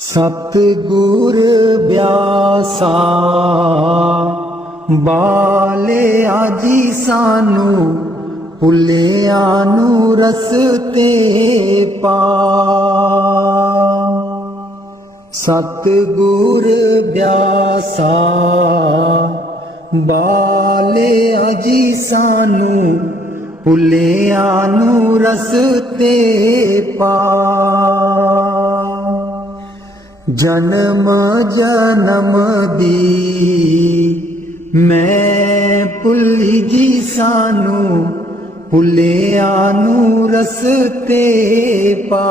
सतगुर ब्यासा बाले आजी सानू भुलिया नू रस्ते पा। सतगुर ब्यासा बाले आजी सानू भुलिया नू रस्ते पा। जन्म जन्म दी मैं भुली जी सानू भुलिया नू रस्ते पा।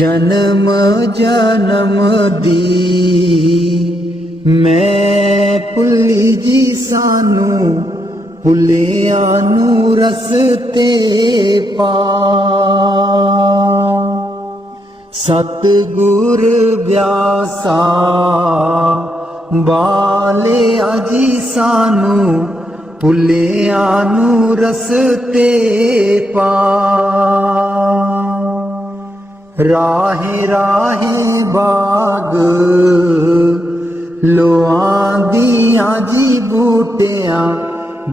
जन्म जन्म दी मैं भुली जी सानू भुलिया नू रस्ते पा। सतगुर ब्यासा बाले आजी सानू भुलिया नू रस्ते पा। राहे राहे बाग लोआं दियां जी बूटियां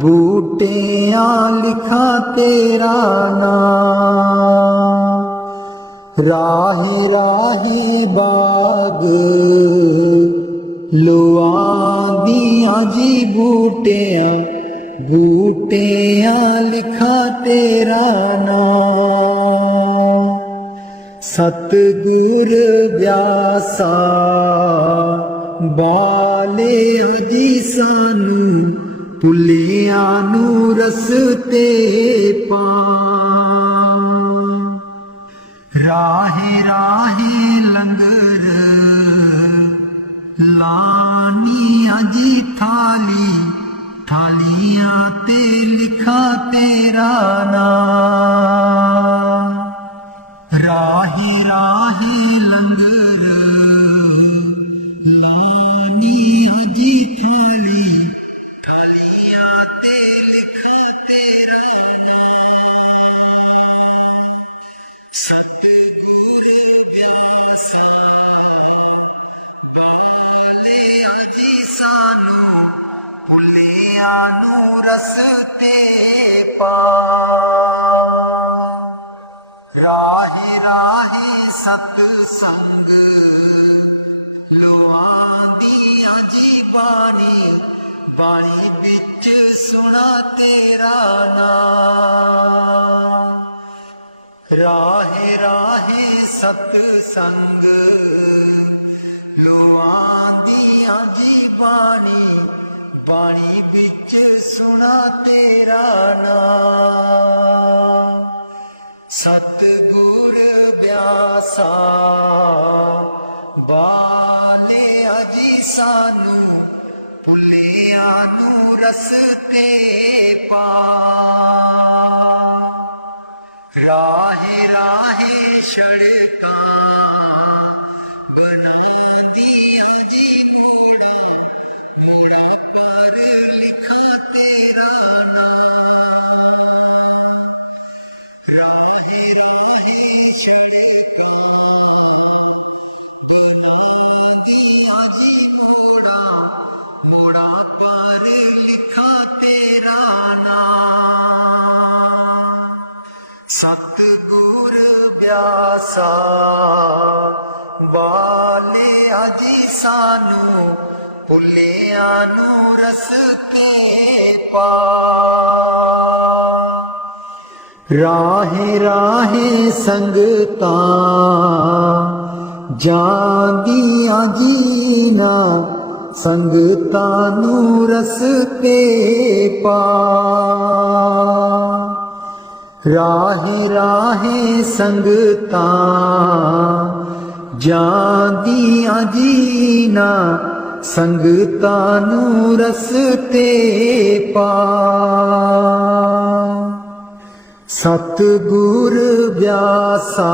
बूटियां लिखा तेरा नाम। राहे राहे बाग लोआं दियां जी बूटियां बूटियां लिखा तेरा नाम। सतगुर ब्यासा बाले आजी सानू भुलिया नू रस्ते पा। राहे राहे लंगर लानी आजी थाली थालियां ते लिखा तेरा नाम। राहे राहे लंगर लानी आजी थाली थालियां ते लिखा तेरा नाम। सतगुर ब्यासा बाले आजी सानू भुलिया नू रस्ते पा। राहे राहे सतसंग लोआं दियां जी बाणी बाणी बिच सुना तेरा नाम। राहे राहे सतसंग लोआं दियां जी बाणी बाणी बिच सुना तेरा नाम। सतगुर ब्यासा बाले आजी सानू भुलिया नू रस्ते पा। राहे राहे सड़कां बना दियां जी मोड़ा मोड़ा पर लिखा तेरा नाम। राहे राहे सड़कां बना दियां जी मोड़ा मोड़ा पर लिखा तेरा नाम। सतगुर ब्यासा बाले आजी सानू भुलिया नू रस्ते पा। राहे राहे संगतां जांदियां जीना संगतां नू रस्ते पा। राहे राहे संगतां जांदियां जीना संगतां नू रस्ते पा। सतगुर ब्यासा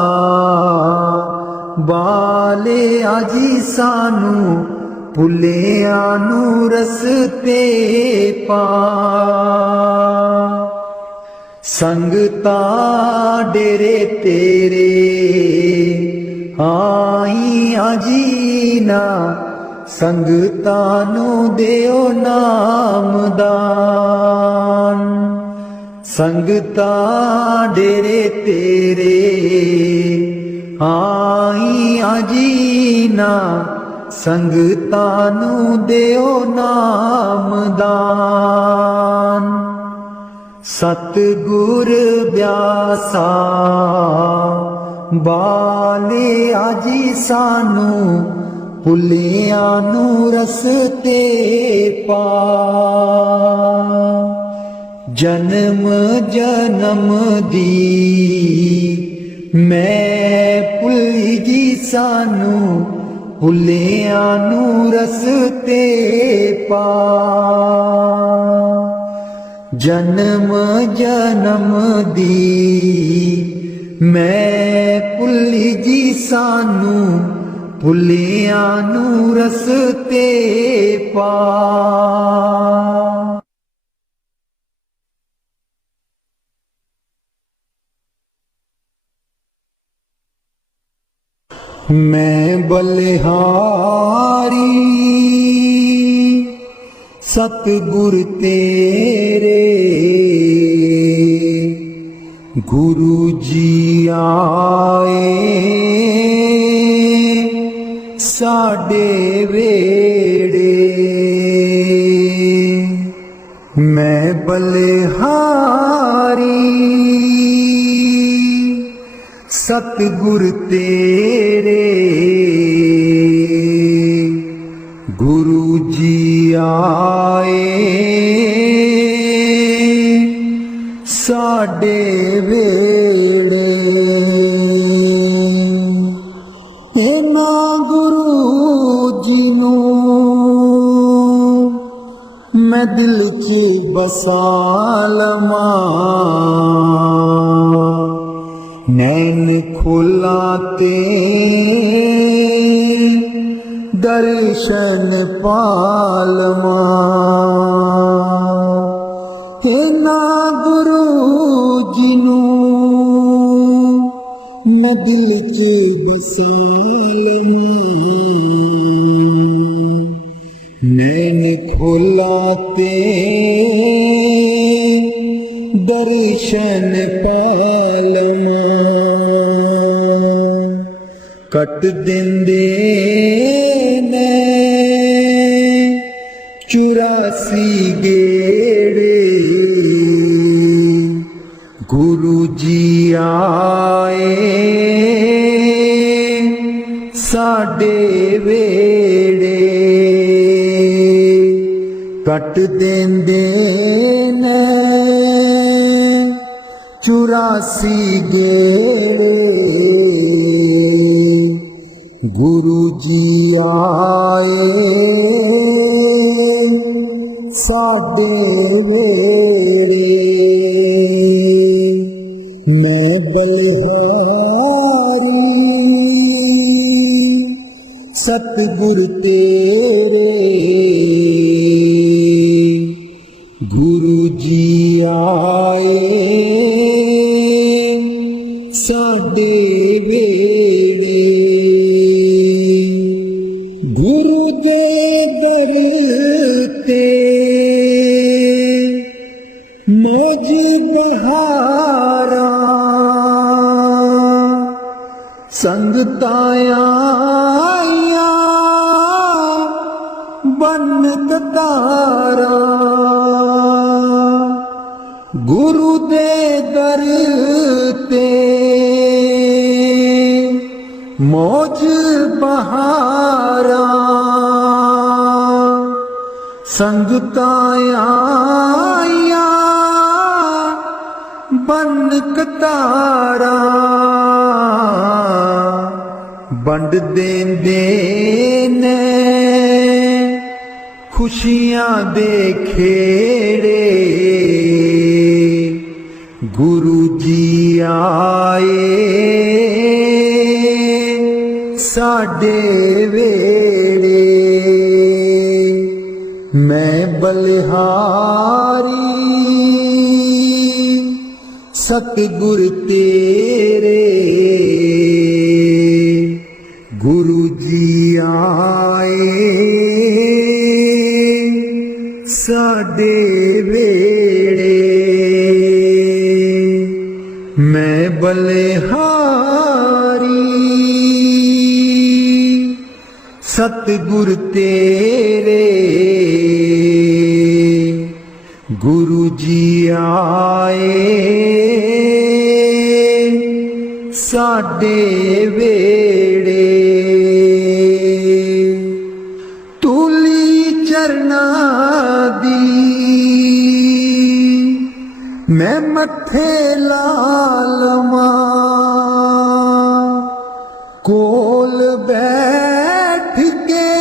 बाले आजी सानू भुलिया नू रस्ते पा। संगतां डेरे तेरे ਆਈਆਂ ਜੀ ਨਾ ਸੰਗਤਾਂ ਨੂੰ ਦਿਓ ਨਾਮਦਾਨ। ਸੰਗਤਾਂ ਡੇਰੇ ਤੇਰੇ ਆਈਆਂ ਜੀ ਨਾ ਸੰਗਤਾਂ ਨੂੰ ਦਿਓ ਨਾਮਦਾਨ। ਸਤਿਗੁਰ ਬਿਆਸਾ ਬਾਲਿਆ ਜੀ ਸਾਨੂੰ ਭੁੱਲਿਆਂ ਨੂੰ ਰਸਤੇ ਪਾ। ਜਨਮ ਜਨਮ ਦੀ ਮੈਂ ਭੁੱਲੀ ਜੀ ਸਾਨੂੰ ਭੁੱਲਿਆਂ ਨੂੰ ਰਸਤੇ ਪਾ। ਜਨਮ ਜਨਮ ਦੀ ਮੈਂ ਭੁੱਲੀ ਜੀ ਸਾਨੂੰ ਭੁੱਲਿਆਂ ਨੂੰ ਰਸਤੇ ਪਾ। ਮੈਂ ਬਲਿਹਾਰੀ ਸਤਿਗੁਰ ਤੇਰੇ ਗੁਰੂ ਜੀ ਆਏ ਸਾਡੇ ਵੇੜੇ। ਮੈਂ ਬਲਿਹਾਰੀ ਸਤਿਗੁਰ ਤੇਰੇ ਗੁਰੂ ਜੀ ਆਏ ਸਾਡੇ ਵੇੜੇ। ਇਹਨਾਂ ਗੁਰੂ ਜੀ ਨੂੰ ਮੈਂ ਦਿਲ 'ਚ ਬਸਾ ਲਵਾਂ। ਨੈਣ ਖੋਲਾਂ ਤੇ ਦਰਸ਼ਨ ਪਾਲਵਾਂ। ਇਹਨਾਂ ਗੁਰੂ ਜੀ ਨੂੰ ਮੈਂ ਦਿਲ 'ਚ ਬਸਾ ਲਵਾਂ। ਨੈਣ ਖੋਲਾਂ ਤੇ ਦਰਸ਼ਨ ਪਾਲਵਾਂ। ਕੱਟ ਦਿੰਦੇ ਨੇ 84 ਗੇੜੇ ਗੁਰੂ ਜੀ ਆਏ ਸਾਡੇ ਵੇੜੇ। ਕੱਟ ਦਿੰਦੇ ਨੇ 84 ਗੇੜੇ ਗੁਰੂ ਜੀ ਆਏ ਸਾਡੇ ਵੇੜੇ। ਮੈਂ ਬਲਿਹਾਰੀ ਸਤਿਗੁਰ ਤੇਰੇ ਗੁਰੂ ਜੀ ਆਏ ਸਾਡੇ ਵੇੜੇ। ਗੁਰੂ ਦੇ ਦਰ ਤੇ ਮੌਜ ਬਹਾਰਾਂ ਸੰਗਤਾਂ ਆਈਆਂ ਬਨ ਕਤਾਰਾਂ। ਗੁਰੂ ਦੇ ਦਰ ਤੇ ਮੌਜ ਬਹਾਰਾਂ ਸੰਗਤਾਂ ਆਈਆਂ ਬਨ ਕਤਾਰਾਂ। ਵੰਡ ਦੇਂਦੇ ਨੇ ਖੁਸ਼ੀਆਂ ਦੇ ਖੇੜੇ ਗੁਰੂ ਜੀ ਆਏ ਸਾਡੇ ਵੇੜੇ। ਮੈਂ ਬਲਿਹਾਰੀ ਸਤਿਗੁਰ ਤੇਰੇ सतगुर तेरे गुरु जी आए साडे वेड़े तूली चरना दी मैं मथे लालमा कोल बैठ के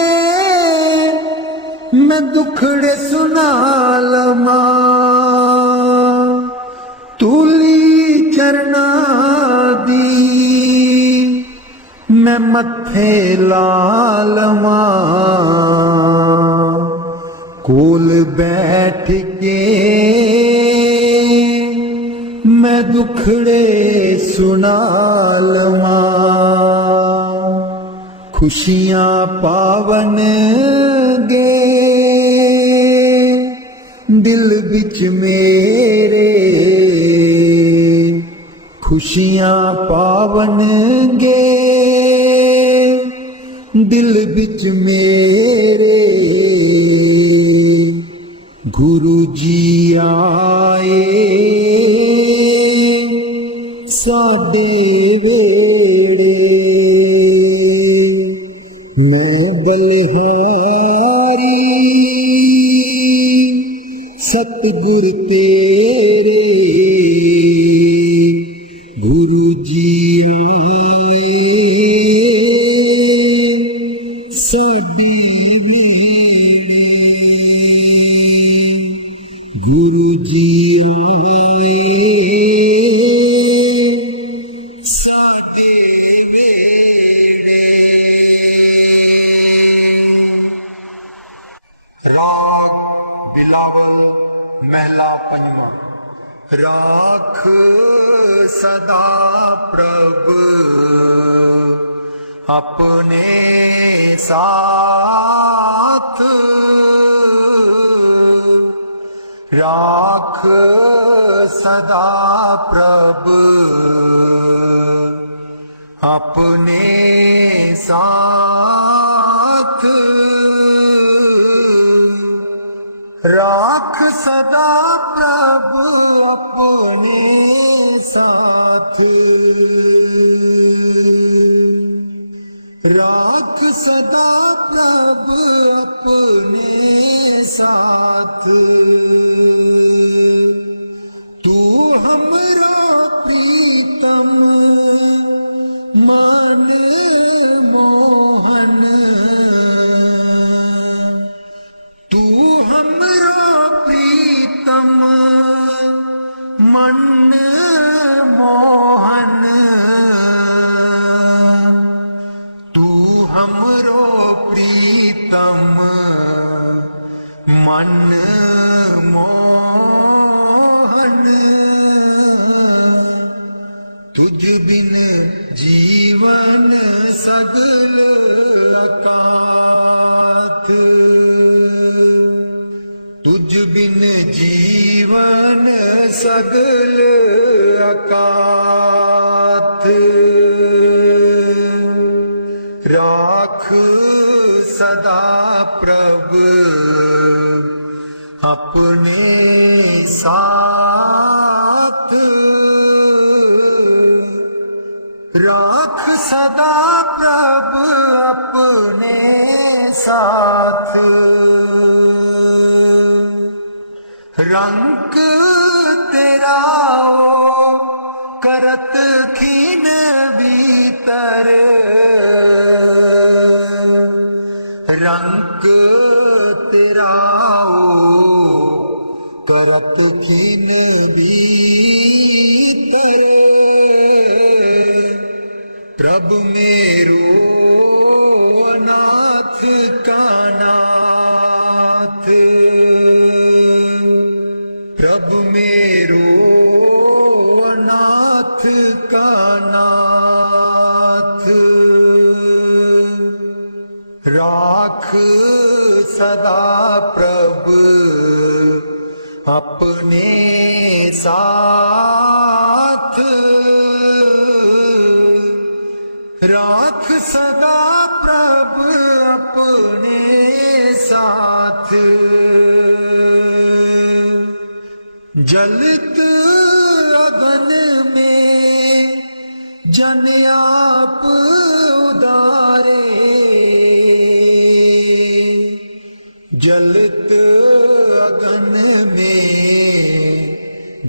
मैं दुखड़े सुना लमा तूली चरना दी मैं मथे लालमा कोल बैठ के मैं दुखड़े सुना लमा खुशियां पावन गे दिल बिच मेरे खुशियां पावन गे दिल बिच मेरे गुरु जी आए साडे वेड़े मैं बलिहारी सतगुर तेरे गुरु जी आए साडे वेड़े गुरु जी आए राग बिलावल महला पंजवा। राख सदा प्रभ अपने साथ राख सदा प्रभ अपने साथ राख सदा प्रभु अपने साथ राख सदा प्रभु अपने साथ तू हमरा प्रीतम मन मोहन तू हमरा प्रीतम मन मोहन तू हमरो प्रीतम मन मोहन तुझ बिन जीवन सगल अकाथ तुझ बिन जीवन सगल अकाथ राख सदा प्रभ अपने साथ राख सदा प्रभ अपने साथ रंग तेरा ओ करत खीन भीतर रंग तेरा ओ करत खीन भीतर प्रभु मेरो नाथ का नाथ प्रभु मेरो नाथ का नाथ राख सदा प्रभु अपने साथ राख सदा प्रभ अपने साथ, जलत अगन में जन आप उदारे, जलत अगन में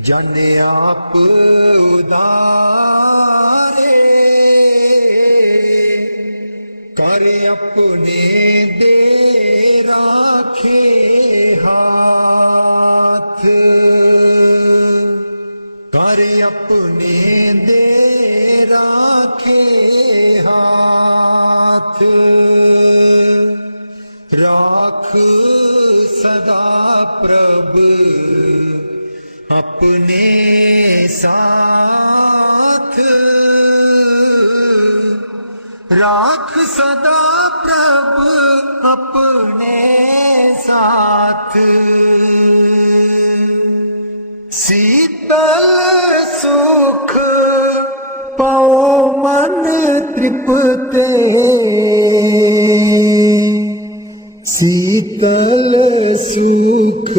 जन आप उदारे, कर अपने दे राखे हाथ, कर अपने दे राखे हाथ, राख सदा प्रभ अपने साथ, राख सदा प्रभ अपने साथ, शीतल सुख पाओ मन तृप्ते, शीतल सुख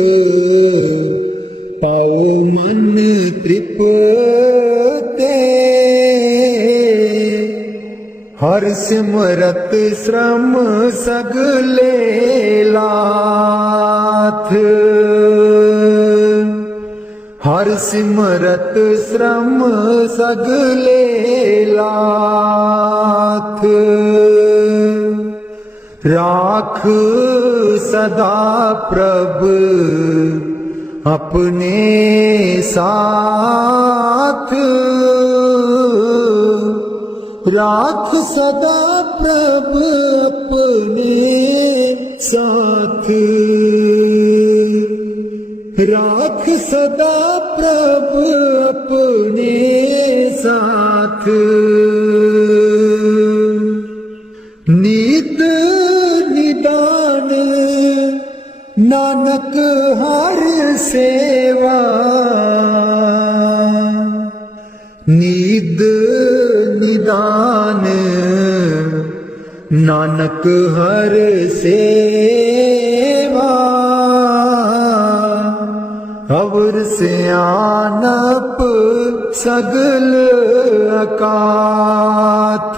पाओ मन तृप्ते, हर सिमरत श्रम सगले लाथ, हर सिमरत श्रम सगले लाथ, राख सदा प्रभ अपने साथ, राख सदा प्रभ अपने साथ, राख सदा प्रभ अपने साथ, नित निदान नानक हर सेवा, नीद निदान नानक हर सेवा, अवर सियानप सगल अकाथ,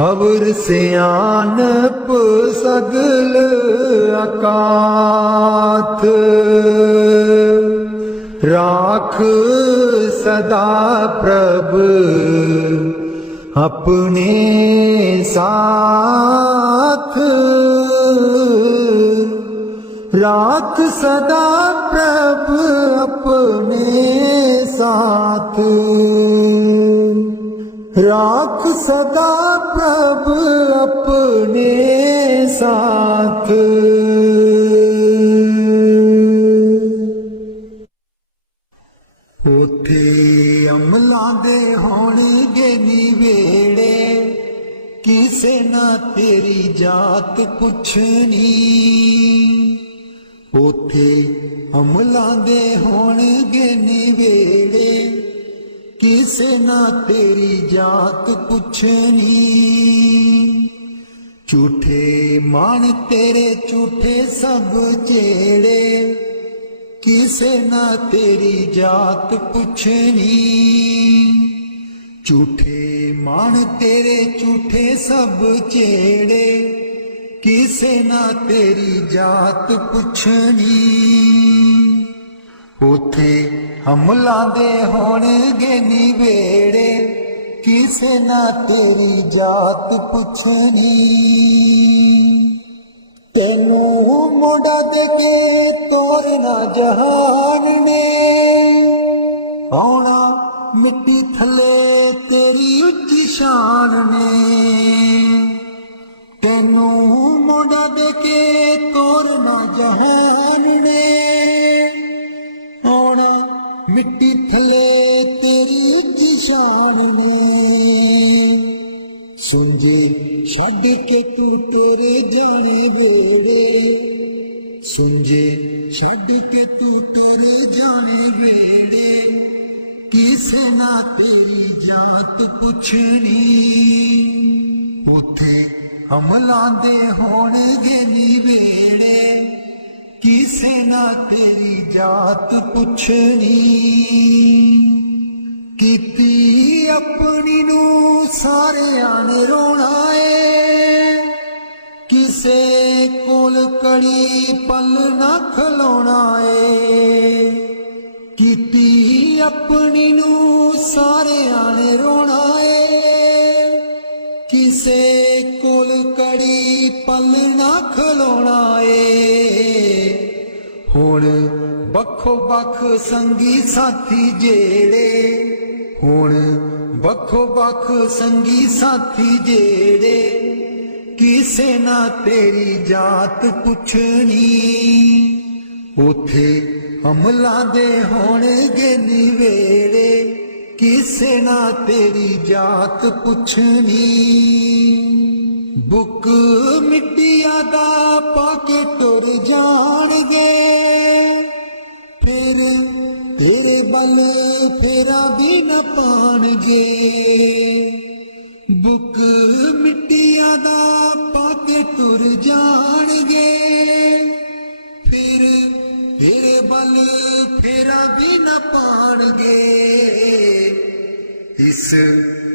अवर सियानप सगल अकाथ, राख सदा प्रभ अपने साथ, राख सदा प्रभ अपने साथ, राख सदा प्रभ अपने साथ। उथे अमला दे होणगे निवेड़े, किसे ना तेरी जात पुछनी, उथे अमला दे होणगे निवेड़े, किसे ना तेरी जात पुछनी, झूठे मान तेरे झूठे सब जेड़े, किसे ना तेरी जात पुछनी, झूठे मान तेरे झूठे सब जेड़े, किसे ना तेरी जात पुछनी, उथे हमला दे होणगे निवेड़े, किसे ना तेरी जात पुछनी, तेनू मोड़ा दे के तोरना जहान ने, आउणा मिट्टी थले तेरी उच्ची शान ने, तेनू मोड़ा दे के तोरना जहान ने, आउणा मिट्टी थले तेरी उच्ची शान ने, सुंजे छड़ के तू टोरे जाने वेड़े, सुंजे छड़ के तू टोरे जाने वेड़े, किस ਕਿਸੇ ਨਾ ਤੇਰੀ ਜਾਤ ਪੁੱਛਣੀ। ਉਥੇ ਅਮਲਾਂ ਦੇ ਹੋਣਗੇ ਨਿਵੇੜੇ, ਕਿਸੇ ਨਾ ਤੇਰੀ ਜਾਤ ਪੁੱਛਣੀ। ਕੀਤੀ ਆਪਣੀ ਨੂੰ ਸਾਰਿਆਂ ਨੇ ਰੋਣਾ ਏ, ਕਿਸੇ ਕੋਲ ਕੜੀ ਪਲ ਨਾ ਖਲੋਣਾ ਏ। ਕੀਤੀ ਆਪਣੀ ਨੂੰ ਸਾਰਿਆਂ ਨੇ ਰੋਣਾ ਏ, ਕਿਸੇ ਕੋਲ ਕੜੀ ਪਲ ਨਾ ਖਲੋਣਾ ਏ। ਹੁਣ ਵੱਖੋ ਵੱਖ ਸੰਗੀ ਸਾਥੀ ਜਿਹੜੇ, ਹੁਣ ਵੱਖੋ ਵੱਖ ਸੰਗੀ ਸਾਥੀ ਜਿਹੜੇ, ਕਿਸੇ ਨਾ ਤੇਰੀ ਜਾਤ ਪੁੱਛਣੀ। ਉਥੇ ਅਮਲਾਂ ਦੇ ਹੋਣਗੇ ਨਿਵੇੜੇ, ਕਿਸੇ ਨਾ ਤੇਰੀ ਜਾਤ ਪੁੱਛਣੀ। ਬੁੱਕ ਮਿੱਟੀਆਂ ਦਾ ਪਾ ਕੇ ਟੁਰ ਜਾਣਗੇ, ਫਿਰ ਤੇਰੇ ਵੱਲ ਫੇਰਾ ਵੀ ਨਾ ਪਾਣਗੇ। ਬੁੱਕ ਮਿੱਟੀਆਂ ਦਾ ਪਾ ਕੇ ਟੁਰ ਜਾਣਗੇ, ਫਿਰ ਤੇਰੇ ਵੱਲ ਫੇਰਾ ਵੀ ਨਾ ਪਾਣਗੇ। ਇਸ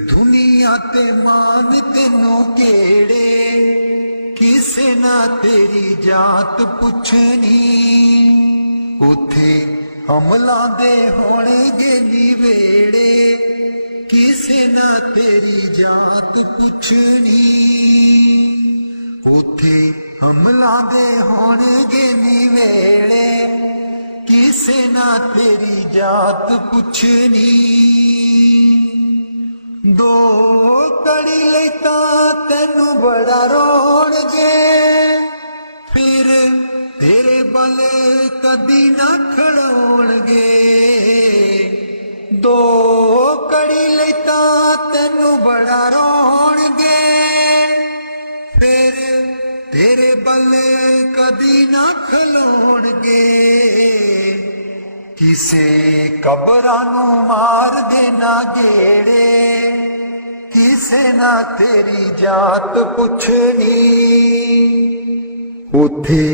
ਦੁਨੀਆ ਤੇ ਮਾਨ ਤੈਨੂੰ ਕਿਹੜੇ, ਕਿਸੇ ਨਾ ਤੇਰੀ ਜਾਤ ਪੁੱਛਣੀ। ਉਥੇ ਅਮਲਾਂ ਦੇ ਹੋਣਗੇ ਨਿਵੇੜੇ, ਕਿਸੇ ਨਾ ਤੇਰੀ ਜਾਤ ਪੁੱਛਣੀ। ਉਥੇ ਅਮਲਾਂ ਦੇ ਹੋਣਗੇ ਨਿਵੇੜੇ, ਕਿਸੇ ਨਾ ਤੇਰੀ ਜਾਤ ਪੁੱਛਣੀ। ਦੋ ਕੜੀ ਲਈ ਤਾਂ ਤੈਨੂੰ ਬੜਾ ਰੋਣਗੇ, ਫਿਰ ਤੇਰੇ ਵੱਲ ਕਦੀ ਨਾ ਖੜੋਣਗੇ। ਦੋ ਕੜੀ ਲਈ ਤਾਂ ਤੈਨੂੰ ਬੜਾ ਰੋਣਗੇ, ਫਿਰ ਤੇਰੇ ਵੱਲ ਕਦੀ ਨਾ ਖਲੋਣਗੇ। ਕਿਸੇ ਕਬਰਾਂ ਨੂੰ ਮਾਰ ਦੇਣਾ ਗੇੜੇ, ਕਿਸੇ ਨਾ ਤੇਰੀ ਜਾਤ ਪੁੱਛਣੀ। ਉਥੇ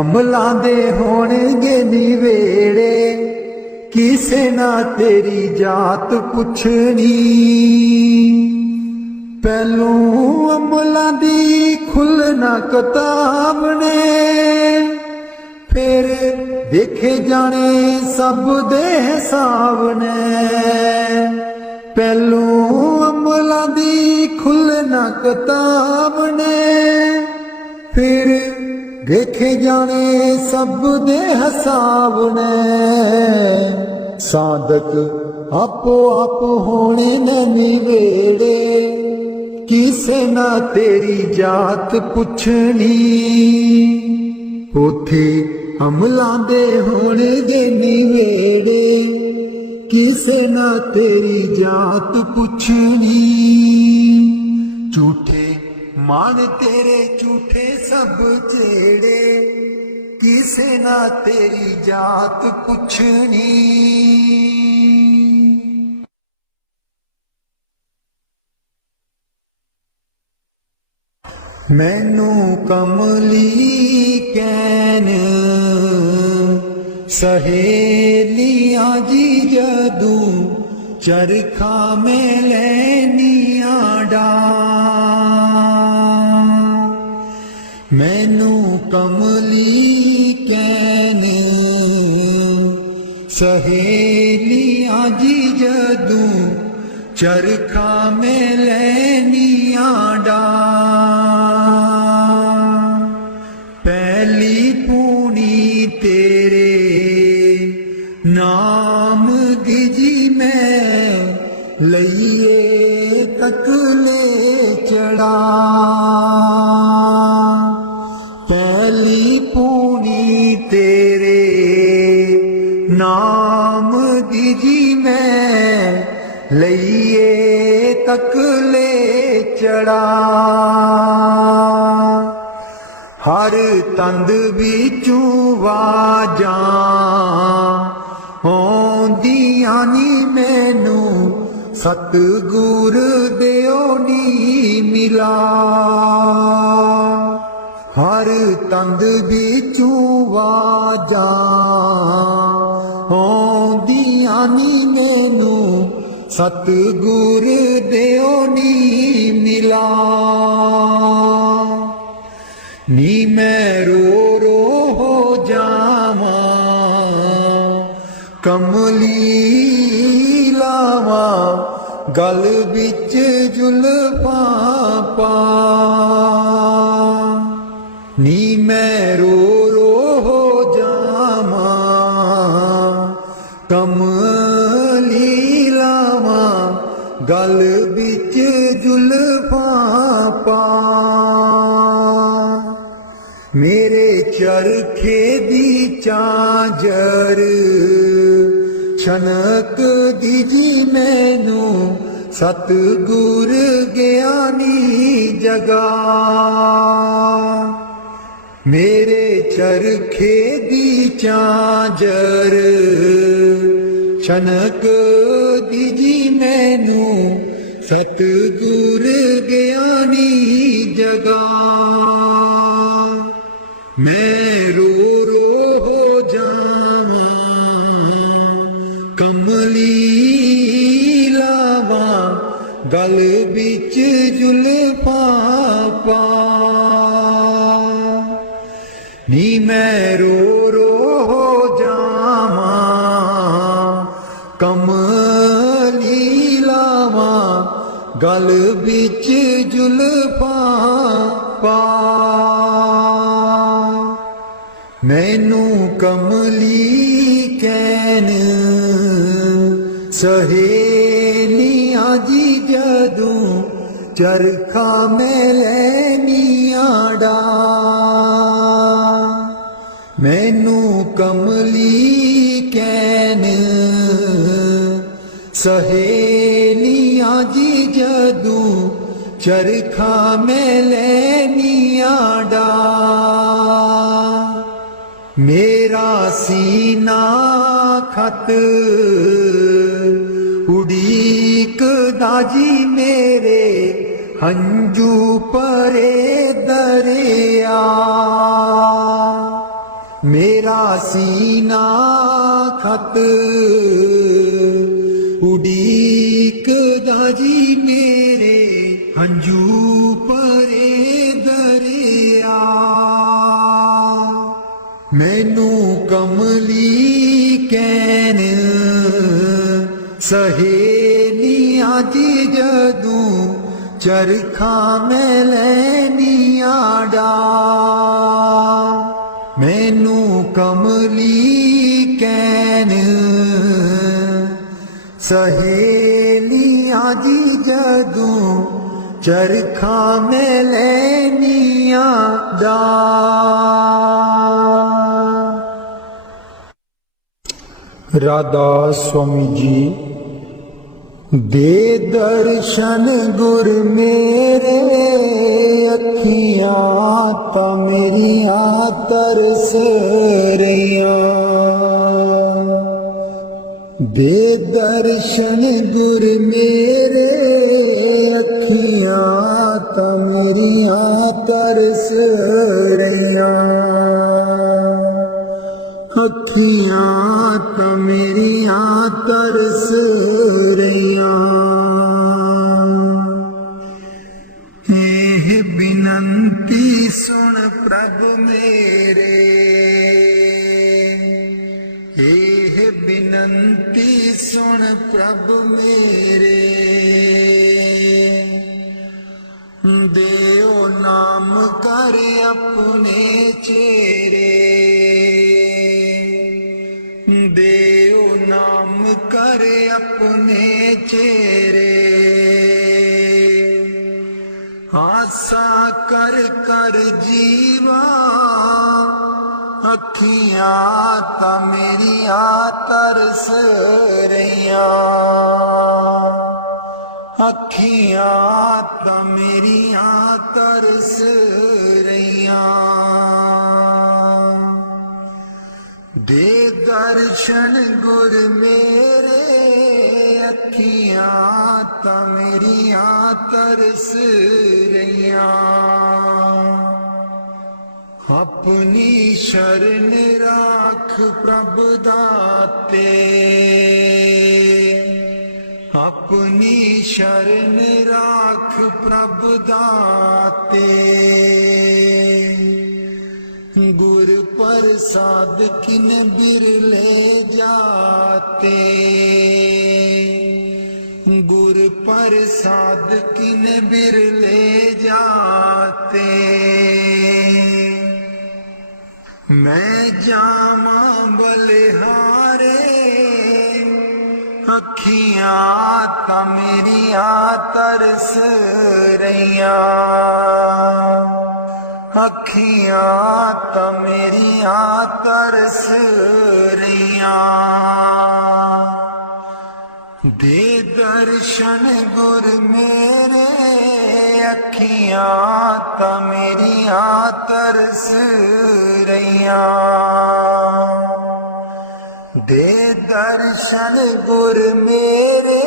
ਅਮਲਾਂ ਦੇ ਹੋਣਗੇ ਨਿਵੇੜੇ, ਕਿਸੇ ਨਾ ਤੇਰੀ ਜਾਤ ਪੁੱਛਣੀ। ਪਹਿਲੋਂ ਅਮਲਾਂ ਦੀ ਖੁੱਲ੍ਹਣਾ ਕਿਤਾਬ ਨੇ, ਫਿਰ ਦੇਖੇ ਜਾਣੇ ਸਭ ਦੇ ਹਿਸਾਬ ਨੇ। ਪਹਿਲੋਂ ਅਮਲਾਂ ਦੀ ਖੁੱਲ੍ਹਣਾ ਕਿਤਾਬ ਨੇ, ਫਿਰ ਦੇਖੇ ਜਾਣੇ ਸਭ ਦੇ ਹਿਸਾਬ ਨੇ। ਸਾਦਕ ਆਪੋ ਆਪ ਹੋਣੇ ਨੇ ਨਿਵੇੜੇ, ਕਿਸੇ ਨਾ ਤੇਰੀ ਜਾਤ ਪੁੱਛਣੀ। ਉਥੇ ਅਮਲਾਂ ਦੇ ਹੋਣਗੇ ਨਿਵੇੜੇ, ਕਿਸੇ ਨਾ ਤੇਰੀ ਜਾਤ ਪੁੱਛਣੀ। ਝੂਠੇ ਮਾਣ ਤੇਰੇ ਝੂਠੇ ਸਭ ਜਿਹੜੇ, ਕਿਸੇ ਨਾ ਤੇਰੀ ਜਾਤ ਪੁੱਛਣੀ। ਮੈਨੂੰ ਕਮਲੀ ਕਹਿਣ ਸਹੇਲੀਆਂ ਜੀ ਜਦੋਂ, ਚਰਖਾ ਮੈਂ ਲੈਨੀਆਂ ਡਾਂ। ਮੈਨੂੰ ਕਮਲੀ ਕਹਿਣ ਸਹੇਲੀਆਂ ਜੀ ਜਦੋਂ, ਚਰਖਾ ਮੈਂ ਲੈਨੀਆਂ ਡਾਂ। ਪਹਿਲੀ ਪੂਣੀ ਤੇਰੇ ਨਾਮ ਦੀ ਜੀ ਮੈਂ ਲਈਏ ਤਕਲੇ ਚੜਾ। ਪਹਿਲੀ ਪੂਣੀ ਤੇਰੇ ਨਾਮ ਦੀ ਜੀ ਮੈਂ ਲਈਏ ਤਕਲੇ ਚੜਾ। ਹਰ ਤੰਦ ਵਿੱਚੋਂ ਵਾਜਾਂ ਆਉਂਦੀਆਂ ਨੀ ਮੈਨੂੰ ਸਤਿਗੁਰ ਦਿਓ ਨੀ ਮਿਲਾ। ਹਰ ਤੰਦ ਵਿੱਚੋਂ ਵਾਜਾਂ ਆਉਂਦੀਆਂ ਨੀ ਮੈਨੂੰ ਸਤਿਗੁਰ ਦਿਓ ਨੀ ਮਿਲਾ। ਨੀ ਮੈਂ ਰੋ ਰੋ ਹੋ ਜਾਵਾਂ ਕਮਲੀ ਲਾਵਾਂ ਗਲ ਵਿੱਚ ਜ਼ੁਲਫਾਂ ਪਾ। ਨੀ ਮੈਂ ਰੋ ਰੋ ਹੋ ਜਾਵਾਂ ਕਮਲੀ ਲਾਵਾਂ ਗਲ ਵਿੱਚ ਜ਼ੁਲਫਾਂ ਪਾ। ਮੇਰੇ ਚਰਖੇ ਦੀ ਚਾਂਜਰ ਛਨਕ ਦੀ ਜੀ ਮੈਨੂੰ ਸਤਿਗੁਰ ਗਿਆਨੀ ਜਗਾ। ਮੇਰੇ ਚਰਖੇ ਦੀ ਚਾਂਜਰ ਛਨਕ ਦੀ ਜੀ ਮੈਨੂੰ ਸਤਿਗੁਰ ਗਿਆਨੀ ਜਗਾ। ਮੈਂ ਰੋ ਰੋ ਹੋ ਜਾਵਾਂ ਕਮਲੀ ਲਾਵਾਂ ਗਲ ਵਿੱਚ ਜ਼ੁਲਫਾਂ ਪਾ। ਨੀ ਮੈਂ ਰੋ ਰੋ ਹੋ ਜਾਵਾਂ ਕਮਲੀ ਲਾਵਾਂ ਗਲ ਵਿੱਚ ਜ਼ੁਲਫਾਂ ਪਾ। ਮੈਨੂੰ ਕਮਲੀ ਕਹਿਣ ਸਹੇਲੀਆਂ ਜੀ ਜਦੋਂ ਚਰਖਾ ਮੈਂ ਲੈਣੀਆਂ ਡਾ। ਮੈਨੂੰ ਕਮਲੀ ਕਹਿਣ ਸਹੇਲੀਆਂ ਜੀ ਜਦੋਂ ਚਰਖਾ ਮੈਂ ਲੈਣੀਆਂ ਡਾ। ਮੇਰਾ ਸੀਨਾ ਖਤ ਉਡੀਕਦਾ ਜੀ ਮੇਰੇ ਹੰਝੂ ਭਰੇ ਦਰਿਆ। ਮੇਰਾ ਸੀਨਾ ਖਤ ਉਡੀਕਦਾ ਜੀ ਮੇਰੇ ਹੰਝੂ ਭਰੇ ਦਰਿਆ। ਮੈਨੂੰ ਕਮਲੀ ਕਹਿਣ ਸਹੇਲੀਆਂ ਜੀ ਜਦੋਂ ਚਰਖਾ ਮੈਂ ਲੈਣੀਆਂ ਡਾ। ਮੈਨੂੰ ਕਮਲੀ ਕਹਿਣ ਸਹੇਲੀਆਂ ਜੀ ਜਦੋਂ ਚਰਖਾ ਮੈਂ ਲੈਣੀਆਂ ਡਾ। ਰਾਧਾ ਸਵਾਮੀ ਜੀ। ਦੇ ਦਰਸ਼ਨ ਗੁਰ ਮੇਰੇ ਅੱਖੀਆਂ ਤਾਂ ਮੇਰੀਆਂ ਤਰਸ ਰਹੀਆਂ। ਦੇ ਦਰਸ਼ਨ ਗੁਰ ਮੇਰੇ ਅੱਖੀਆਂ ਤਾਂ ਮੇਰੀਆਂ ਤਰਸ ਰਹੀਆਂ। ਅੱਖੀਆਂ ਤਾਂ ਮੇਰੀਆਂ ਤਰਸ ਰਹੀਆਂ। ਇਹ ਬਿਨੰਤੀ ਸੁਣ ਪ੍ਰਭ ਮੇਰੇ। ਇਹ ਬਿਨੰਤੀ ਸੁਣ ਪ੍ਰਭ ਮੇਰੇ। ਦਿਓ ਨਾਮ ਕਰ ਆਪਣੇ ਚੇਰੇ। ਦਿਓ ਨਾਮ ਕਰ ਆਪਣੇ ਚੇਰੇ। ਆਸਾ ਕਰ ਕਰ ਜੀਵਾ ਅੱਖੀਆਂ ਤਾਂ ਮੇਰੀਆਂ ਤਰਸ ਰਹੀਆਂ। ਅੱਖੀਆਂ ਤਾਂ ਮੇਰੀਆਂ ਤਰਸ ਰਹੀਆਂ। ਦੇ ਦਰਸ਼ਨ ਗੁਰ ਮੇਰੇ ਅੱਖੀਆਂ ਤਾਂ ਮੇਰੀਆਂ ਤਰਸ ਰਹੀਆਂ ਆਪਣੀ ਸ਼ਰਨ ਰਾਖ ਪ੍ਰਭ ਦਾਤੇ ਆਪਣੀ ਸ਼ਰਨ ਰਾਖ ਪ੍ਰਭ ਦਾਤੇ गुर प्रसाद किन बिरले जाते गुर प्रसाद किन बिरले जाते मैं जामा बलिहारे अखियां ता मेरिया तरस रहियां अखियां ता मेरिया तरस रहियां दे दर्शन गुर मेरे अखियां ता मेरिया तरस रहियां दे दर्शन गुर मेरे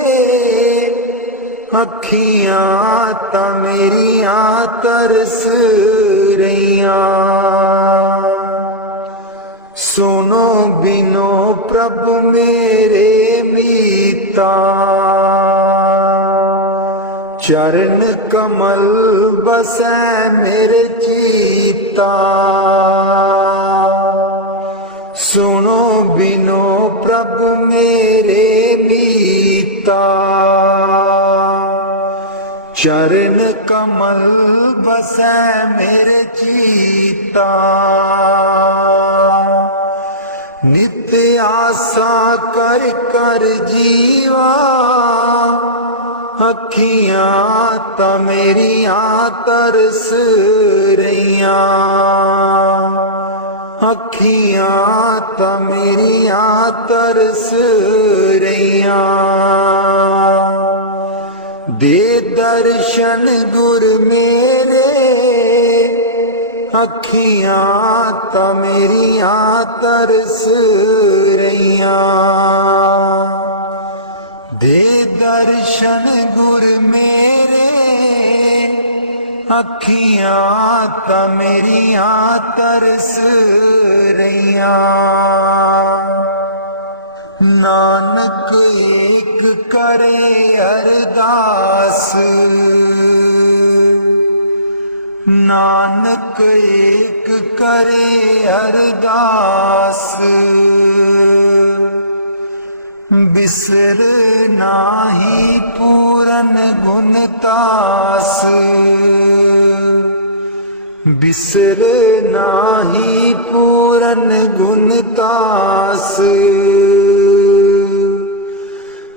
अखियां ता मेरिया तरस रहियां सुनो बिनो प्रभु मेरे मीता चरण कमल बसै मेरे चीता सुनो बिनो प्रभु मेरे मीता चरण कमल बसै मेरे चीता नित्य आसा कर कर जीवा अखियां ता मेरिया तरस रहियां अखियां ता मेरिया तरस रहियां दे दर्शन गुर मेरे अखियां ता मेरिया तरस रहियां दे दर्शन गुर मेरे अखियां ता मेरिया तरस रहियां नानक एक करे अरदास नानक एक करे अरदास बिसर नाही पूरन गुण तास बिसर नाही पूरन गुण तास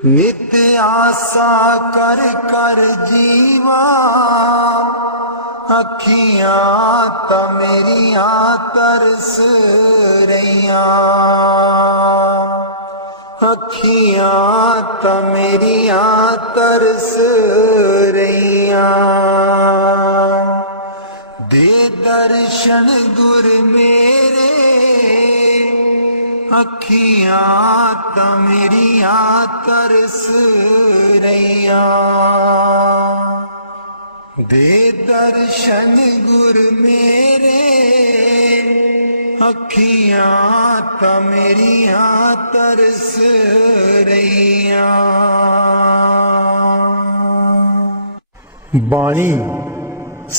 नित्य आसा कर कर जीवा अखियां ता मेरिया तरस रहियां अखियां ता मेरिया तरस रहियां दे दर्शन गुर मेरे अखियां ता मेरिया तरस रहियां दे दर्शन गुर मेरे अखियां ता मेरिया तरस रहियां। बाणी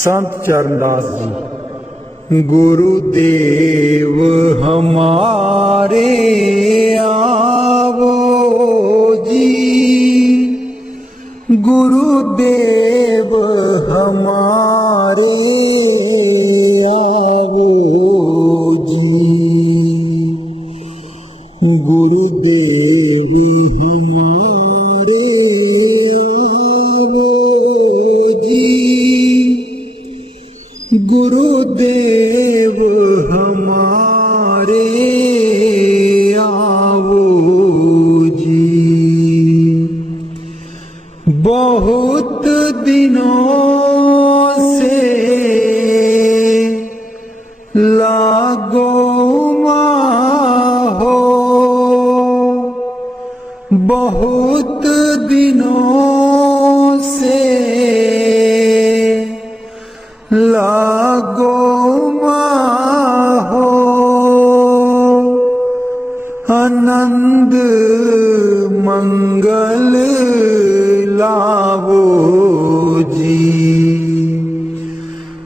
संत चरणदास जी। गुरुदेव हमारे आवो जी, गुरुदेव हमारे आवो जी, गुरुदेव हमारे आवो जी, गुरुदेव हमारे आवो जी। बहुत दिनों से लागो माहो, बहुत दिनों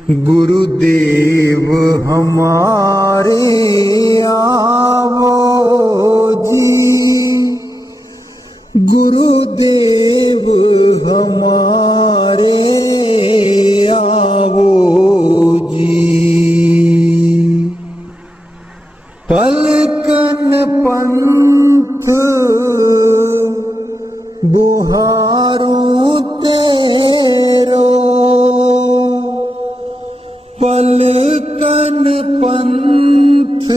गुरुदेव हमारे आवो जी, गुरुदेव हमारे आवो जी। पलकन पंथ बुहारूं तेरो, पलकन पंथ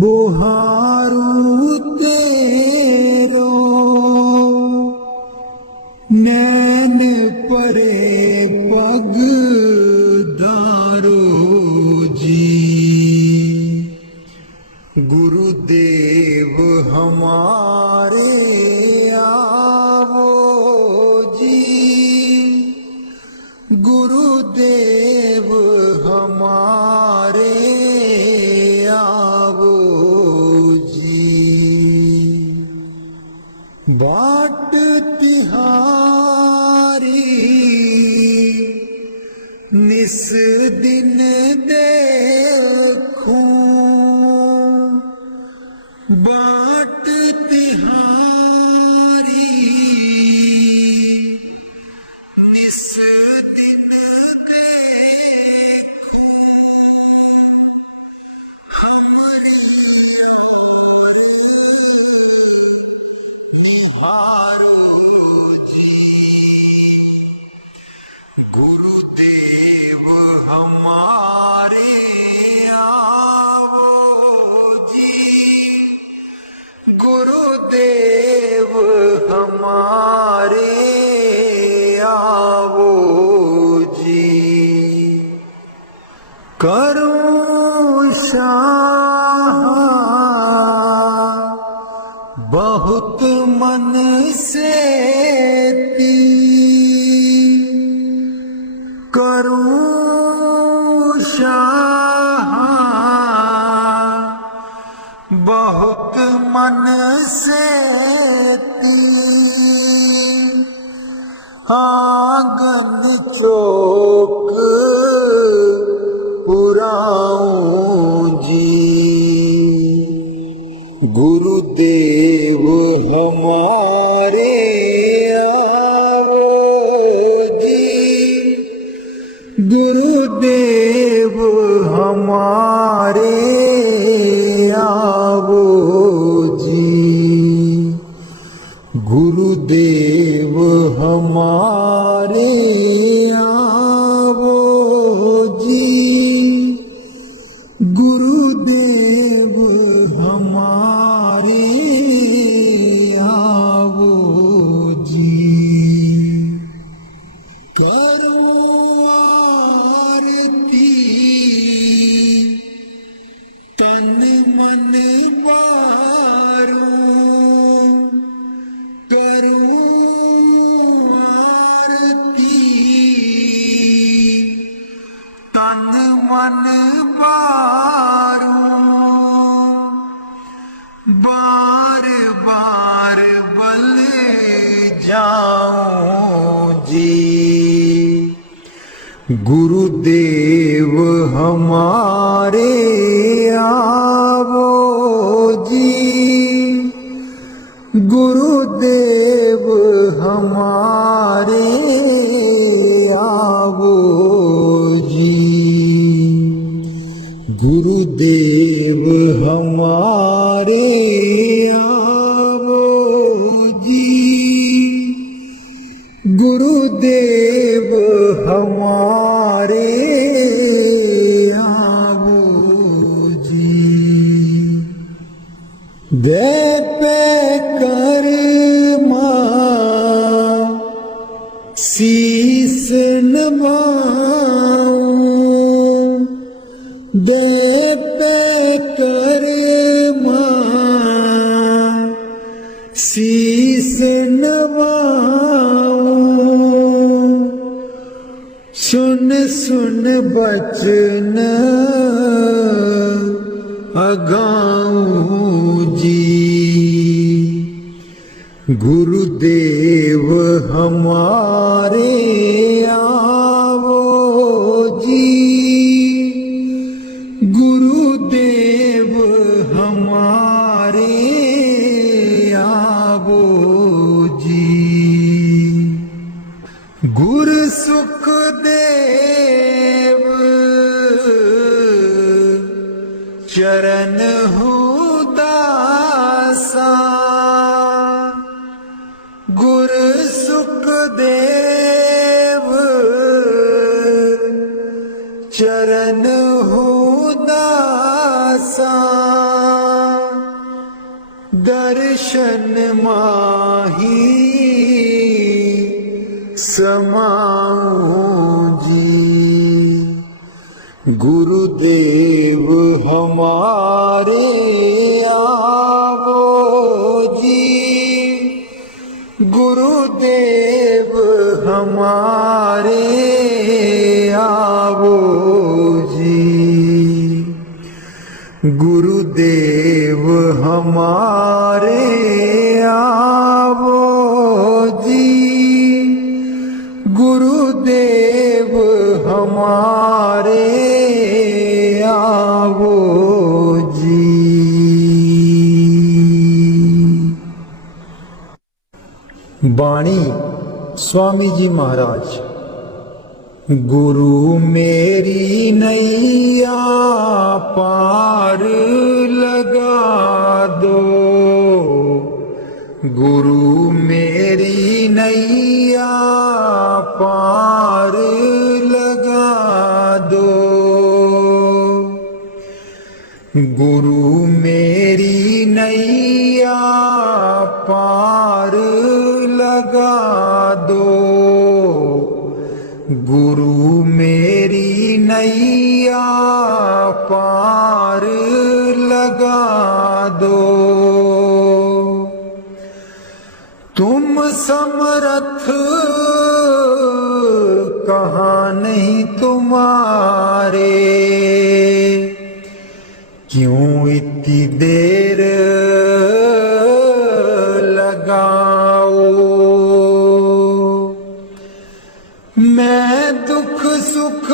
बुहारूं तेरो, नैन परे पग दारो जी। गुरुदेव हमारे आवो जी, गुरुदेव हमारे आवो जी। बाट तिहारी निस दिन देखूं, बाट तिहारी निस दिन गुरुदेव हमारे आवो जी, गुरुदेव हमारे आवो जी। करूं शाह बहुत मन से ती, करूं शाह बहुत मन से ती, आंगन चौक पुराऊं जी। गुरुदेव हमारे आवो जी, गुरुदेव हमारे आवो जी, गुरुदेव हमारे आवो जी, गुरुदेव हमारे आवो जी। करो आरती तन मन बारूं, करूं आरती तन मन बारूं, बार बार बल जाऊं जी। गुरुदेव हमारे आवो जी, गुरुदेव हमारे आवो जी, गुरुदेव हमारे आवो जी, गुरुदेव हमारे आवो जी। दे पे कर्मा शीस नवाऊं, दे पे कर्मा शीस नवाऊं, सुन सुन बचन अगाऊं जी। गुरुदेव हमारे सुखदेव चरण हूँ दासा गुरु सुखदेव चरण हूँ दासा दर्शन माही समाऊं जी गुरुदेव हमारे आवो जी गुरुदेव हमारे आवो जी गुरुदेव हमारे आवो जी गुरुदेव हमारे आवो जी। बाणी स्वामी जी महाराज। गुरु मेरी नैया पार लगा दो गुरु मेरी नैया पार लगा दो गुरु मेरी नैया पार लगा दो गुरु मेरी नैया पार लगा दो तुम समर्थ कहाँ नहीं तुम्हारे क्यों इतनी देर लगाओ मैं दुख सुख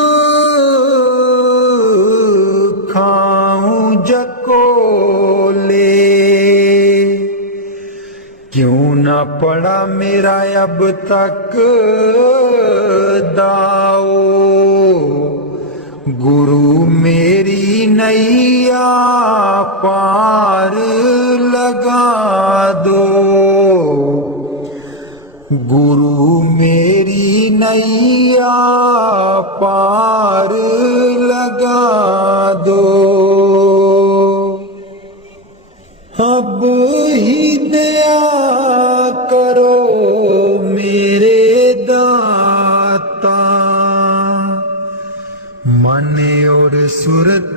खाऊं जकोले क्यों ना पड़ा मेरा अब तक दाओ गुरु मेरी नैया पार लगा दो गुरु मेरी नैया पार लगा दो अब ही दया करो मेरे दाता मन और सुरत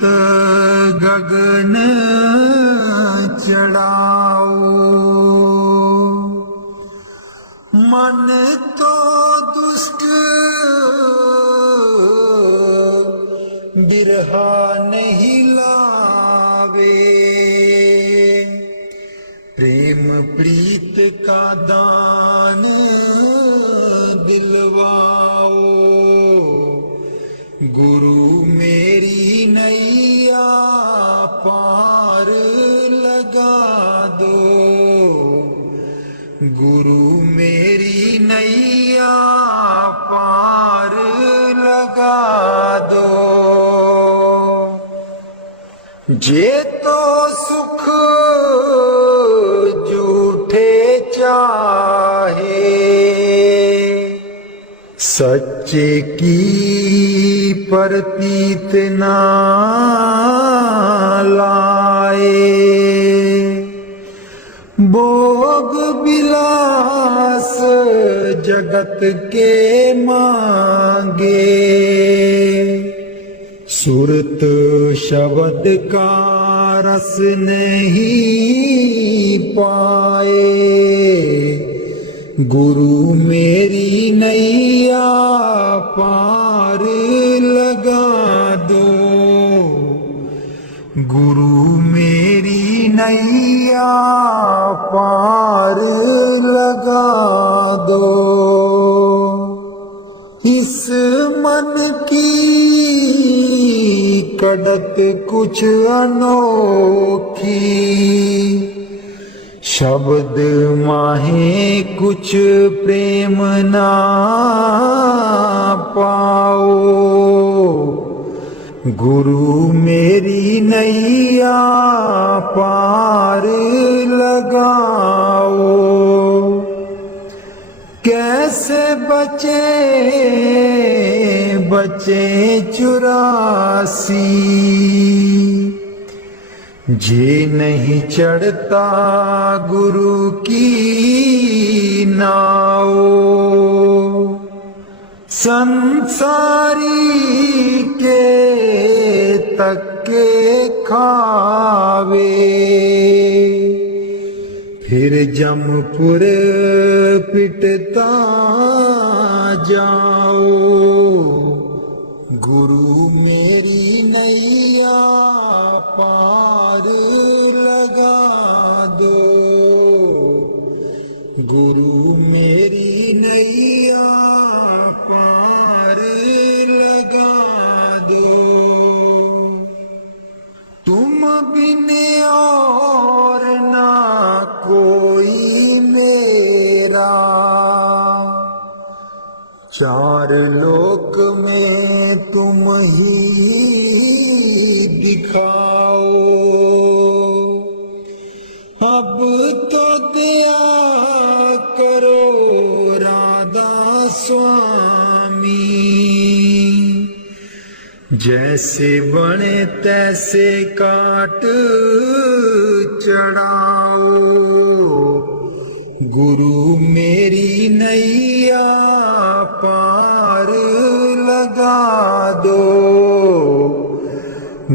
गगन चढ़ाओ मन तो दुष्ट बिरहा नहीं लावे प्रेम प्रीत का दान दिलवाओ गुरु मेरी नैया पार लगा दो गुरु मेरी नैया पार लगा दो जे तो सुख झूठे चाहे सच्चे की प्रतीत ना लाए भोग विलास जगत के मांगे सुरत शब्द का रस नहीं पाए गुरु मेरी नैया पार लगा दो गुरु मेरी नैया पार लगा दो इस मन की कड़क कुछ अनोखी शब्द माहे कुछ प्रेम ना पाओ, गुरु मेरी नैया पार लगाओ। कैसे बचे बचे 84 जे नहीं चढ़ता गुरु की नाव। संसारी के तक्के खावे, फिर जमपुर पिटता जाओ। गुरु मेरी नैया पार लगा दो, गुरु मेरी नैया पार लगा दो। तुम बिन और ना कोई मेरा, चार लोक में तुम ही दिखाओ। अब तो दया करो राधा स्वामी, जैसे बने तैसे काट चढ़ाओ। गुरु मेरी नैया पार लगा दो,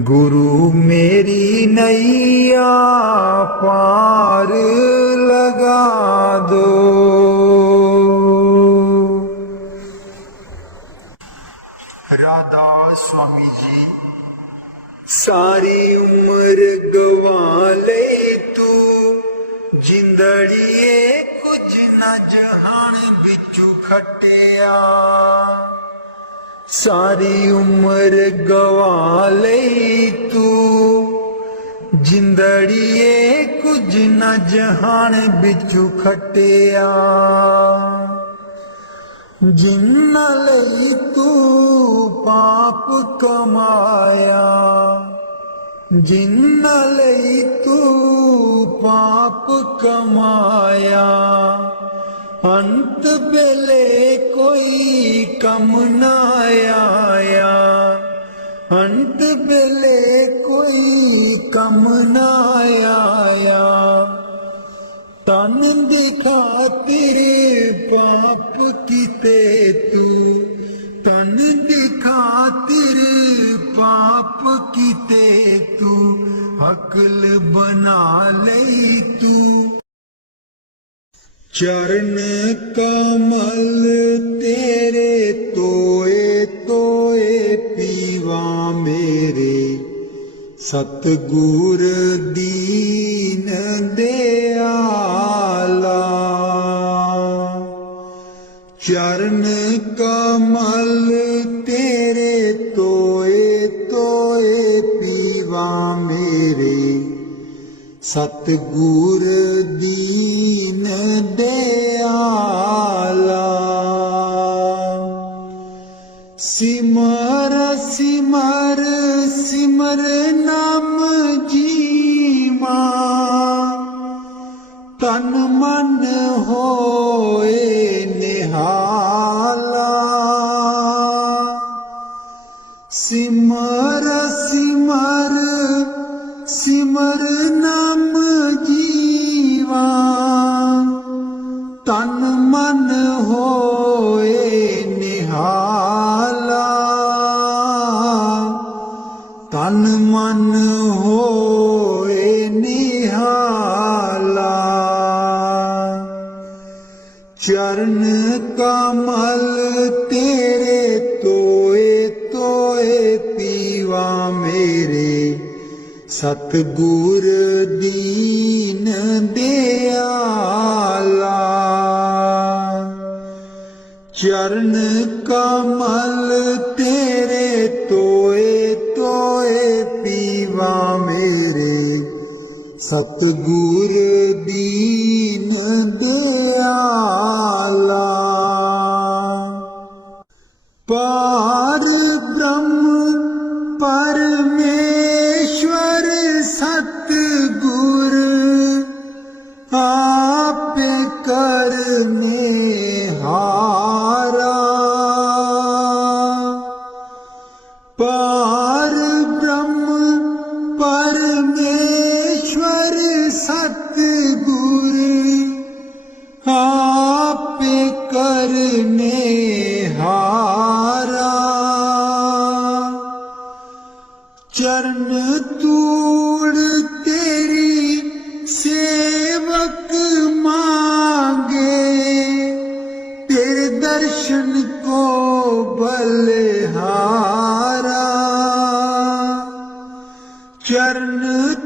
गुरु मेरी नैया पार लगा दो। राधा स्वामी जी। सारी उम्र गवा ले तू, जिंदड़िए कुछ न जहान बिचू खटिया। सारी उम्र गवा ले तू, जिंदड़िए कुछ न जहान बिचू खटिया। जिन्ना लई तू पाप कमाया, जिन्ना लई तू पाप कमाया। अंत बेले कोई कम ना आया, अंत बेले कोई कम ना आया। तन दिखा तेरे पाप किते तू, तन दिखा तेरे पाप किते तू। अक्ल बना ले तू, चरण कमल तेरे तोए तोए पीवा मेरे। सतगुर दीन दयाला, चरण कमल तेरे तोए तोए पीवा मेरे। सतगुर दीन दयाला। सिमर सिमर सिमर नाम जीवा, तन मन होए निहाला। सिमर सिमर सिमर नाम जीवा, तन मन होए निहाला। तन मन होए निहाला। चरण कमल तेरे तोए तोए पीवा मेरे। सतगुर दीन दयाला, चरण कमल तेरे तोए तोए पीवा मेरे। सतगुर दीन दयाला। पार ब्रह्म परमेश्वर सतगुर आप करने हारा। पार ब्रह्म परमेश्वर सतगुर आप करने हारा। चरण तूड़ तेरी सेवक मांगे, तेरे दर्शन को बलिहारा। चरण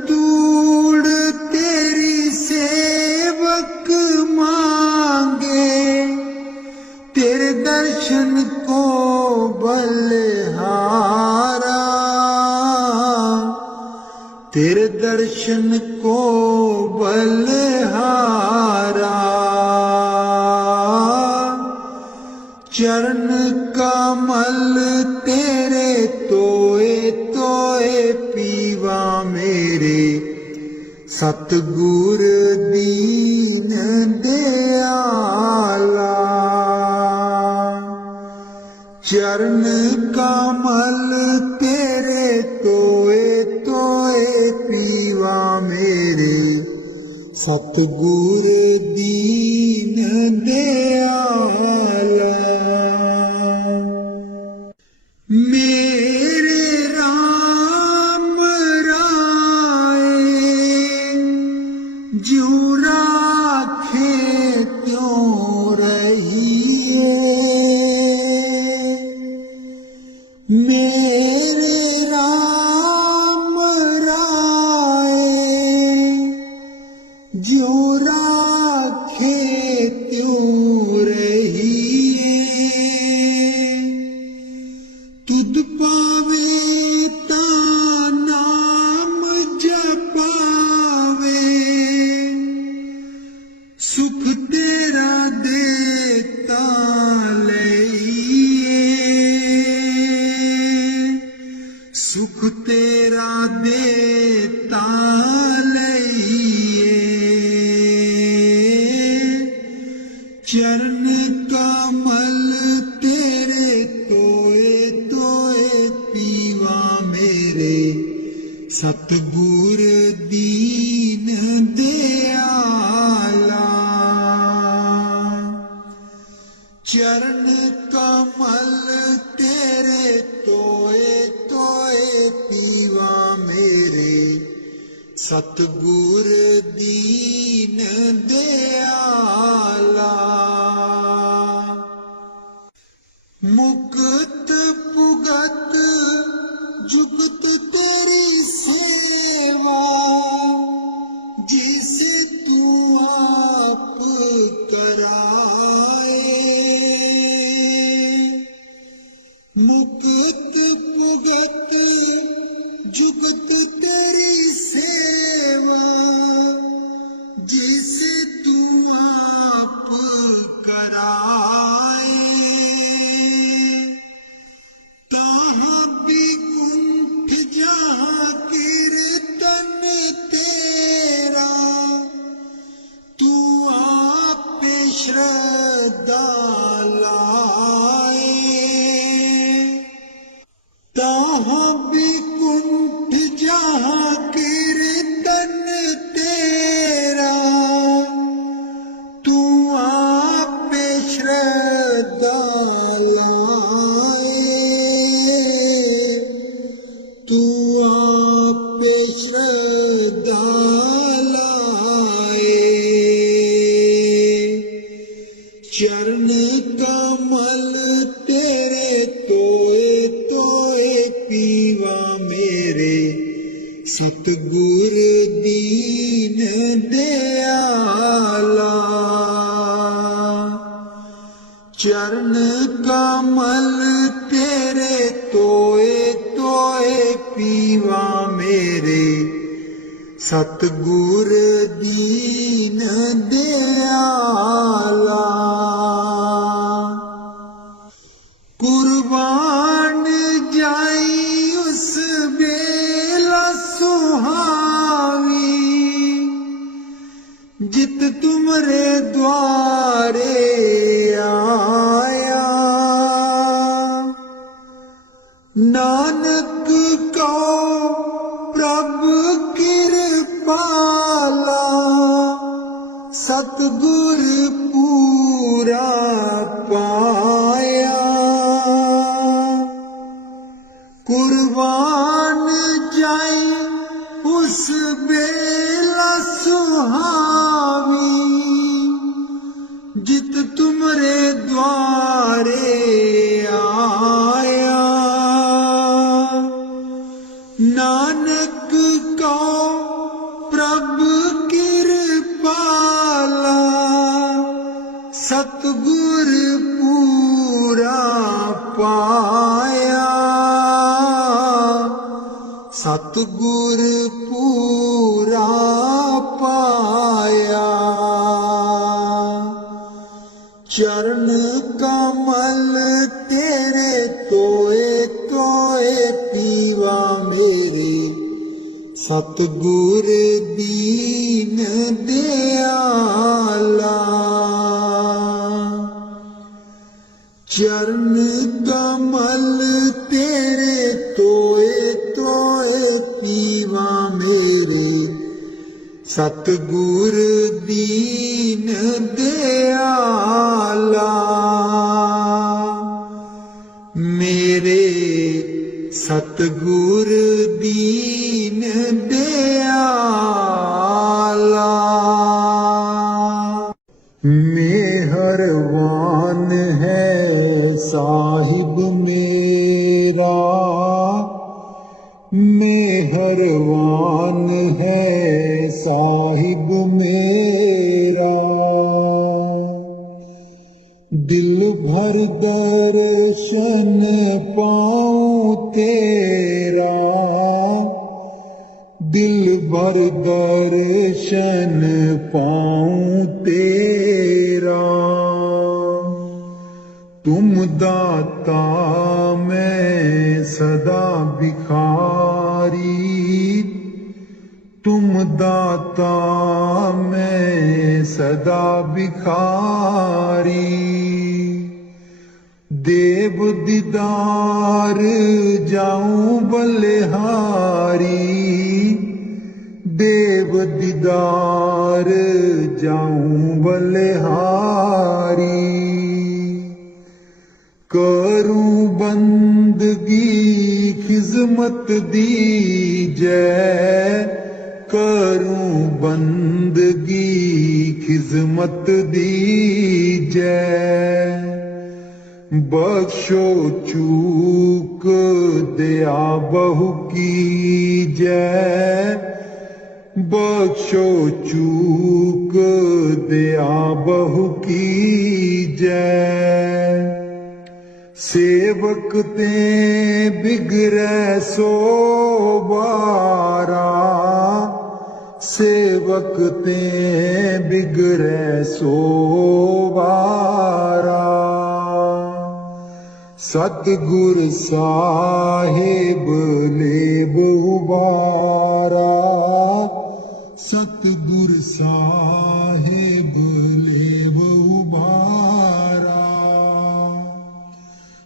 तूड़ तेरी सेवक मांगे, तेरे दर्शन को बलिहारा। तेरे दर्शन को बलिहारा। चरण कमल तेरे तोए तोए पीवा मेरे, सतगुर दीन दयाला। चरण कमल तेरे तोए तोए पीवा मेरे, सतगुर दीन दयाला। मेरे राम राय ज्यों राखे त्यों रहिए। मेरे राम राय ज्यों राखे त्यों रहिए। तुद पावे ता नाम जपावे, सुख तेरा देता लइए। सुख तेरा देता लइए। चरण कमल तेरे तोए तोए पीवा मेरे, सतगुर दीन दयाला। चरण कमल तेरे तोए तोए पीवा मेरे, सतगुर दीन दयाला। मुक्त पुगत जुगत तेरी सेवा, जिसे तू आप कराए। मुक्त पुगत जुगत तेरी सेवा, जिसे तू आप कराए। ताहाँ बिकुंठ जहाँ कीर्तन तेरा, तू आप श्रद्धा लाए। ताहाँ बिकुंठ जहाँ कीर्तन तेरा, तू आप श्रद्धा लाए। तू आप श्रद्धा लाए। चरण कमल तेरे तोए तोए पीवा मेरे, सतगुर दीन दयाला। चरण कमल तेरे तोए तोए पीवा मेरे, ਸਤਿਗੁਰ ਦੀਨ ਦਿਆਲਾ ਕੁਰਬਾਨ ਜਾਈ ਉਸ ਵੇਲਾ ਸੁਹਾਵੀ ਜਿਤ ਤੁਮਰੇ ਦੁਆਰੇ ਆਇਆ ਨਾਨਕ ਕਉ ਪ੍ਰਭ ਕਿਰਪਾਲਾ ਸਤਿਗੁਰ ਪੂਰਾ ਪਾਇਆ ਕੁਰਬਾਨ ਜਾਏ ਉਸ ਵੇਲਾ ਸੁਹਾਵੀ ਜਿਤ ਤੁਮਰੇ ਦੁਆਰੇ ਆਇਆ ਨਾਨਕ ਕਉ ਪ੍ਰਭ ਕਿਰਪਾਲਾ ਸਤਿਗੁਰ ਪੂਰਾ ਪਾਇਆ ਸਤਿਗੁਰ ਪੂਰਾ ਪਾਇਆ ਚਰਨ ਕਮਲ ਤੇਰੇ ਤੋਏ ਤੋਏ ਪੀਵਾ ਮੇਰੇ ਸਤਿਗੁਰ ਦੀਨ ਦਿਆਲਾ ਚਰਨ ਕਮਲ ਤੇਰੇ ਤੋਏ ਤੋਏ ਪੀਵਾ ਮੇਰੇ ਸਤਿਗੁਰ ਦੀਨ ਦਿਆਲਾ ਮੇਰੇ ਸਤਿਗੁਰ ਦੀਨ ਦਿਆਲਾ ਮਿਹਰਬਾਨ ਹੈ ਸਾਹਿਬ ਮੇਰਾ ਮਿਹਰਬਾਨ ਹੈ ਸਾਹਿਬ ਮੇਰਾ ਦਿਲ ਭਰ ਦਰਸ਼ਨ ਪਾਉ ਤੇਰਾ ਦਿਲ ਭਰ ਦਰਸ਼ਨ ਪਾਉ ਤੇਰਾ तुम दाता मैं सदा भिखारी तुम दाता मैं सदा भिखारी देव दीदार जाऊं बलिहारी देव दीदार जाऊं बलिहारी करूं बंदगी खिजमत दीजै करूं बंदगी खिजमत दीजै बख्शो चूक दया बहु कीजै बख्शो चूक दया बहु कीजै सेवक ते बिगड़ै सो बारा सेवक ते बिगड़ै सो बारा सतगुर साहिब लेब उबारा सतगुर साहिब लेब उबारा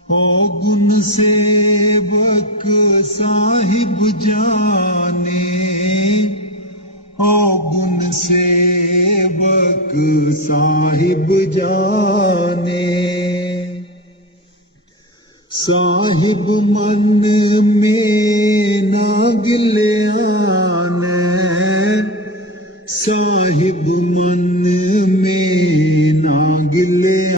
ओ गुण सेवक साहिब जाने ओ गुण सेवक साहिब जाने साहिब मन में ना गिल्यान साहिब मन